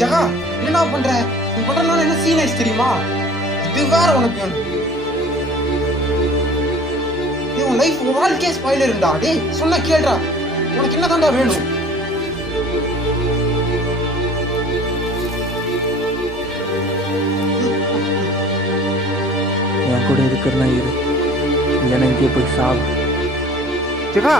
ஜகா என்ன பண்ற? நீ பண்றதுனால என்ன சீன் ஆயிடுச்சு தெரியுமா? இது வேற உனக்கு வேணும். உன் லைஃப் உன் வாழ்க்கையே ஸ்பாயிலர் இருந்தா. டேய் சொன்னா கேளுடா, உனக்கு என்ன தாண்டா வேணும்? என் கூட இருக்கிறனா இரு, இல்லைன்னா இங்கே போய் சாவு. ஜகா